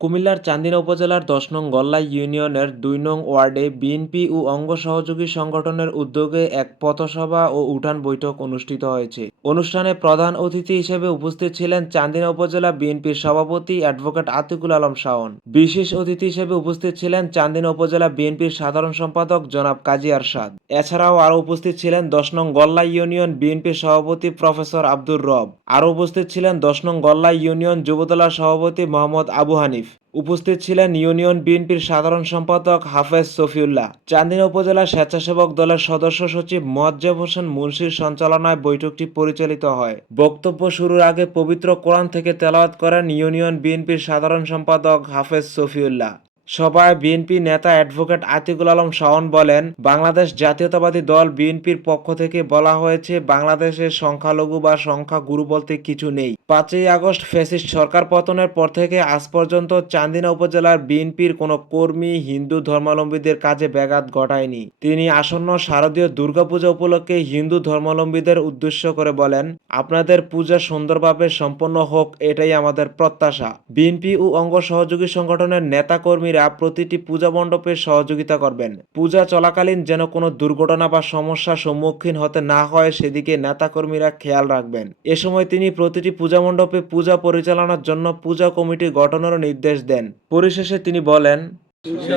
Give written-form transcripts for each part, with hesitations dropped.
কুমিল্লার চান্দিনা উপজেলার ১০ নং গল্লা ইউনিয়নের ২ নং ওয়ার্ডে বিএনপি ও অঙ্গ সহযোগী সংগঠনের উদ্যোগে এক পথসভা ও উঠান বৈঠক অনুষ্ঠিত হয়েছে। অনুষ্ঠানে প্রধান অতিথি হিসেবে উপস্থিত ছিলেন চান্দিনা উপজেলা বিএনপির সভাপতি অ্যাডভোকেট আতিকুল আলম শাওন। বিশেষ অতিথি হিসেবে উপস্থিত ছিলেন চান্দিনা উপজেলা বিএনপির সাধারণ সম্পাদক জনাব কাজী আরশাদ। এছাড়াও আরও উপস্থিত ছিলেন ১০ নং গল্লা ইউনিয়ন বিএনপির সভাপতি প্রফেসর আব্দুর রব। আরও উপস্থিত ছিলেন ১০ নং গল্লা ইউনিয়ন যুবদলের সভাপতি মোহাম্মদ আবু হানিফ। উপস্থিত ছিলেন ইউনিয়ন বিএনপির সাধারণ সম্পাদক হাফেজ সফিউল্লাহ। চান্দিনা উপজেলা স্বেচ্ছাসেবক দলের সদস্য সচিব মোয়াজ্জেম হোসেন মুন্সির সঞ্চালনায় বৈঠকটি পরিচালিত হয়। বক্তব্য শুরুর আগে পবিত্র কোরআন থেকে তেলাওয়াত করেন ইউনিয়ন বিএনপির সাধারণ সম্পাদক হাফেজ সফিউল্লাহ। সভায় বিএনপি নেতা অ্যাডভোকেট আতিকুল আলম শাওন বলেন, বাংলাদেশ জাতীয়তাবাদী দল বিএনপির পক্ষ থেকে বলা হয়েছে, বাংলাদেশের সংখ্যালঘু বা সংখ্যাগুরু বলতে কিছু নেই। ৫ই আগস্ট ফ্যাসিস্ট সরকার পতনের পর থেকে আজ পর্যন্ত চান্দিনা উপজেলার বিএনপির কোনো কর্মী হিন্দু ধর্মাবলম্বীদের কাজে ব্যাঘাত ঘটায়নি। তিনি আসন্ন শারদীয় দুর্গাপূজা উপলক্ষে হিন্দু ধর্মাবলম্বীদের উদ্দেশ্য করে বলেন, আপনাদের পূজা সুন্দরভাবে সম্পন্ন হোক, এটাই আমাদের প্রত্যাশা। বিএনপি ও অঙ্গ সহযোগী সংগঠনের নেতা কর্মীরা প্রতিটি পূজা মণ্ডপে সহযোগিতা করবেন। পূজা চলাকালীন যেন কোনো দুর্ঘটনা বা সমস্যার সম্মুখীন হতে না হয়, সেদিকে নেতাকর্মীরা খেয়াল রাখবেন। এ সময় তিনি প্রতিটি পূজা মণ্ডপে পূজা পরিচালনার জন্য পূজা কমিটি গঠনেরও নির্দেশ দেন। পরিশেষে তিনি বলেন,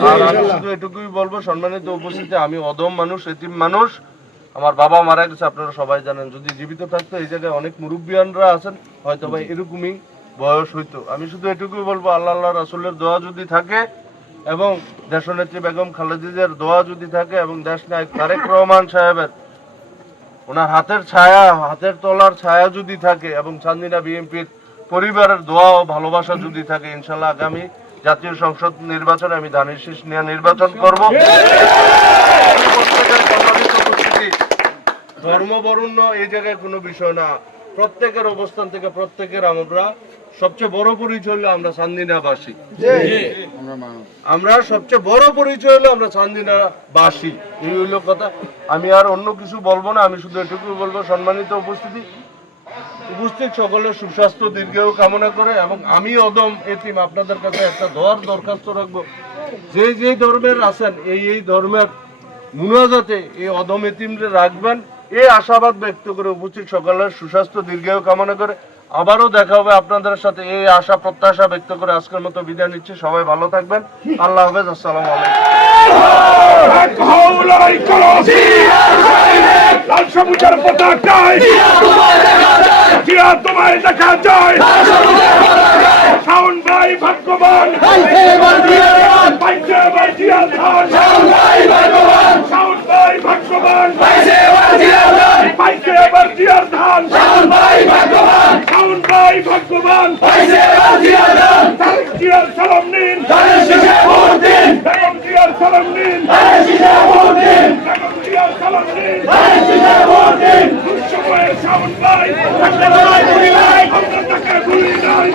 আর আমি শুধু এটুকুই বলবো, সম্মানিত উপস্থিতি, আমি অদম মানুষ, এতিম মানুষ। আমার বাবা মারা গেছে, আপনারা সবাই জানেন। যদি জীবিত থাকতো এই জায়গায় অনেক মুরব্বিয়ানরা আছেন, হয়তো ভাই এরকমই বয়স হইতো। আমি শুধু এটুকুই বলবো, আল্লাহ রাসূলের দোয়া যদি থাকে এবং দেশনেত্রী বেগম খালেদার দোয়া যদি থাকে এবং দেশ নায়ক তারেক রহমান সাহেবের ওনার হাতের তলার ছায়া যদি থাকে এবং চান্দিনা বিএনপির পরিবারের দোয়া ও ভালোবাসা যদি থাকে, ইনশাল্লাহ আগামী জাতীয় সংসদ নির্বাচনে আমি ধানের শীষ নিয়ে নির্বাচন করব। ধর্ম বর্ণ এই জায়গায় কোনো বিষয় না, প্রত্যেকের অবস্থান থেকে প্রত্যেকের আমরা সবচেয়ে বড় পরিচয় হলো আমরা চান্দিনাবাসী। আমরা সবচেয়ে বড় পরিচয় হলো আমরা চান্দিনাবাসী, এই হইল কথা। আমি আর অন্য কিছু বলবো না, আমি শুধু এটুকু বলবো, সম্মানিত উপস্থিত সকলের সুস্বাস্থ্য দীর্ঘায়ু কামনা করে এবং আমি অদম এতিম আপনাদের কাছে একটা দোয়ার দরখাস্ত রাখবো, যে ধর্মের আছেন এই ধর্মের মুনাজাতে এই অদম এতিমরে রাখবেন, এই আশাবাদ ব্যক্ত করে উপস্থিত সকলের সুস্বাস্থ্য দীর্ঘায়ু কামনা করে আবারও দেখা হবে আপনাদের সাথে, এই আশা প্রত্যাশা ব্যক্ত করে আজকের মতো বিদায় নিচ্ছি। সবাই ভালো থাকবেন। আল্লাহ হাফেজ। আসসালামু ভাগ্যবান সালাম নিন, সালাম নিন, সালাম নিন। দুঃসময়ের শাওন ভাই, আমরা তাকে ভুলি নাই।